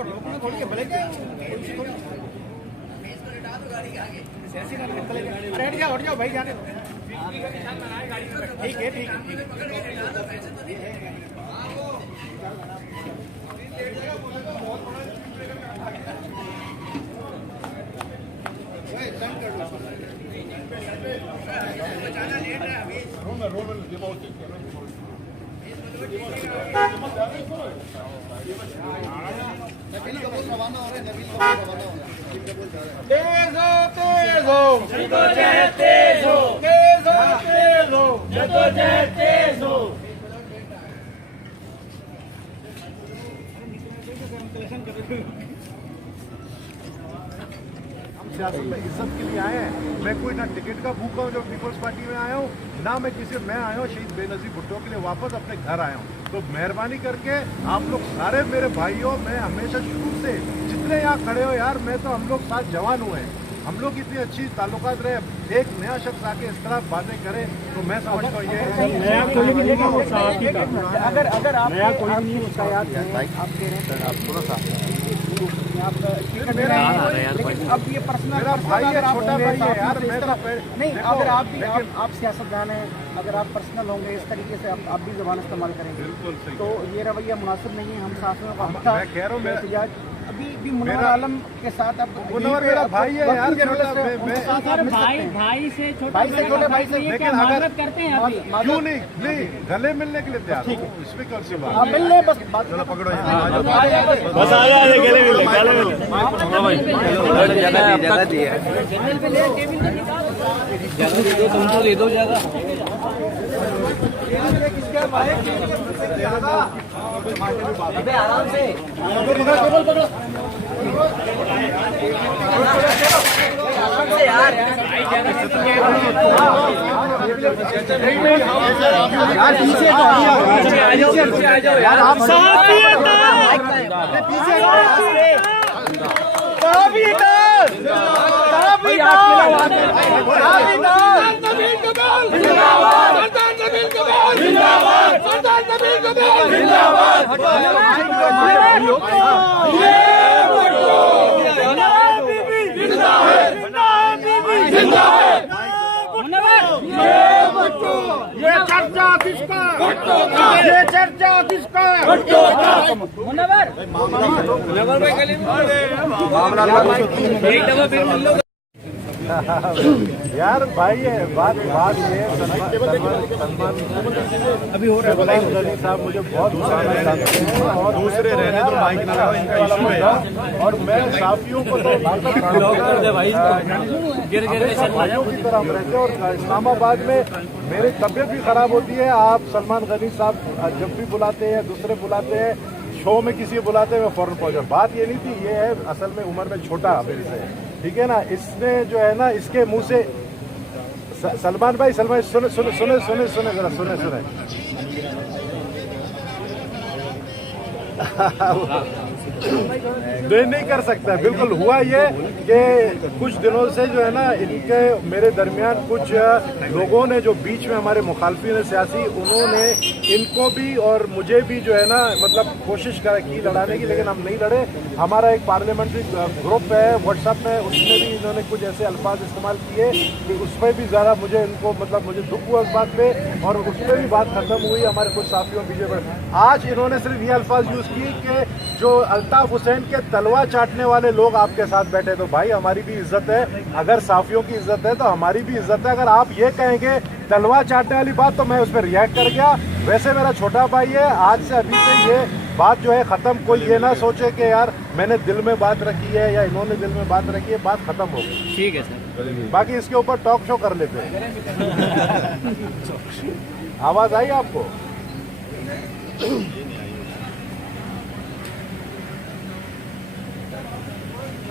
रोकना थोड़ी है, भले क्या अरे हट जाओ भाई, जाने दो। ठीक है, ठीक है। तेज हो, तेज हो, जदोजहद तेज हो, तेज हो, तेज हो, जदोजहद तेज हो। सियासत में इज्जत के लिए आए हैं। मैं कोई ना टिकट का भूखा हूँ जो पीपल्स पार्टी में आया हूँ, ना मैं आया हूँ शहीद बेनजीर भुट्टो के लिए वापस अपने घर आया हूँ। तो मेहरबानी करके आप लोग सारे मेरे भाइयों, मैं हमेशा शुरू से जितने यहाँ खड़े हो यार, मैं तो हम लोग साथ जवान हुए हैं, हम लोग इतनी अच्छी ताल्लुकात रहे। एक नया शख्स आके इस तरह बातें करे तो मैं समझता हूँ ये नया कोई नहीं है, वो साथी का। अगर आप नया कोई नहीं है, उसका याद है, आप कह रहे हैं आप थोड़ा सा आप मेरा लेकिन अब ये पर्सनल मेरा भाई है, छोटा भाई है यार। नहीं, अगर आप भी आप सियासतदान हैं, अगर आप पर्सनल होंगे इस तरीके से आप भी ज़बान इस्तेमाल करेंगे तो ये रवैया मुनासिब नहीं है। हम साथियों का मैं कह रहा हूँ अभी भी मुनव्वर आलम के साथ अब मुनव्वर मेरा भाई है यार, भाई से छोटे भाई से लेकिन अगर करते हैं अभी क्यों नहीं गले मिलने के लिए तैयार हूँ, इसमें कर सी बात मिलने बस चलो पकड़ो बस बस आ जाए गले मिलने जगह दी है, तुमको दे दो जगह। अबे आराम से यार पीछे आ जाओ यार, आप ये चर्चा किसका, ये चर्चा किसका मुनव्वर भाई गली में यार भाई है बात ये सलमान अभी हो रहा है गनी साहब मुझे बहुत गुस्सा चाहते हैं और दूसरे रहने दो माइक ना लगाओ, इनका इशू है और मैं साफियों को तो भाइयों की तरह हम रहते हैं। और इस्लामाबाद में मेरी तबीयत भी खराब होती है, आप सलमान गनी साहब जब भी बुलाते हैं, दूसरे बुलाते हैं, शो में किसी बुलाते हैं, मैं फौरन पहुंचा। बात ये नहीं थी, ये है असल में उम्र में छोटा मेरे से, ठीक है ना। इसने जो है ना इसके मुंह से सलमान भाई सुने जरा सुने नहीं कर सकता। बिल्कुल हुआ ये कि कुछ दिनों से जो है ना इनके मेरे दरमियान कुछ लोगों ने जो बीच में हमारे मुखालफिन सियासी, उन्होंने इनको भी और मुझे भी जो है ना मतलब कोशिश की लड़ाने की, लेकिन हम नहीं लड़े। हमारा एक पार्लियामेंट्री ग्रुप है व्हाट्सएप में, उसमें भी इन्होंने कुछ ऐसे अल्फाज इस्तेमाल किए कि उसमें भी ज़्यादा मुझे मुझे दुख हुआ उस बात पे, और उस पर भी बात खत्म हुई हमारे कुछ साथियों बीजेपी। आज इन्होंने सिर्फ ये अल्फाज यूज़ किए कि जो अल्ताफ हुसैन के तलवा चाटने वाले लोग आपके साथ बैठे, तो भाई हमारी भी इज्जत है, अगर साफियों की इज्जत है तो हमारी भी इज्जत है। अगर आप ये कहेंगे तलवा चाटने वाली बात तो मैं उस पर रिएक्ट कर गया। वैसे मेरा छोटा भाई है, आज से अभी से ये बात जो है खत्म। कोई ये ना सोचे कि यार मैंने दिल में बात रखी है या इन्होंने दिल में बात रखी है, बात खत्म हो गई। ठीक है सर, बाकी इसके ऊपर टॉक शो कर लेते हैं। आवाज आई आपको?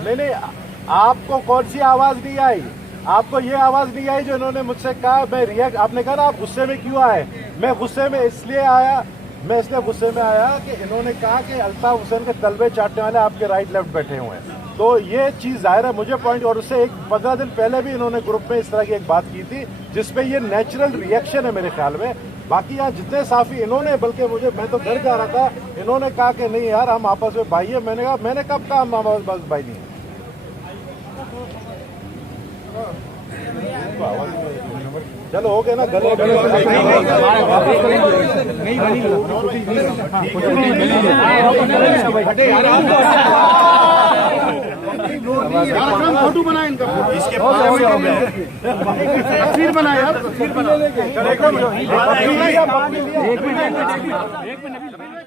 नहीं, आपको कौन सी आवाज नहीं आई? आपको ये आवाज नहीं आई जो इन्होंने मुझसे कहा मैं रिएक्ट, आपने कहा ना आप गुस्से में क्यों आए? मैं गुस्से में इसलिए आया मैं इसलिए गुस्से में आया कि इन्होंने कहा कि अल्ताफ हुसैन के तलबे चाटने वाले आपके राइट लेफ्ट बैठे हुए हैं। तो ये चीज़ जाहिर है मुझे पॉइंट, और उससे 15 दिन पहले भी इन्होंने ग्रुप में इस तरह की एक बात की थी जिसपे ये नेचुरल रिएक्शन है मेरे ख्याल में। बाकी यहाँ जितने साफी इन्होंने, बल्कि मैं तो घर जा रहा था, इन्होंने कहा कि नहीं यार हम आपस में भाई है। मैंने कहा मैंने कब कहा हम आपस में भाई नहीं है। चलो हो गया ना, गले फोटो बनाए इनका, इसके तस्वीर बनाए यार, तस्वीर बना लेके। एक मिनट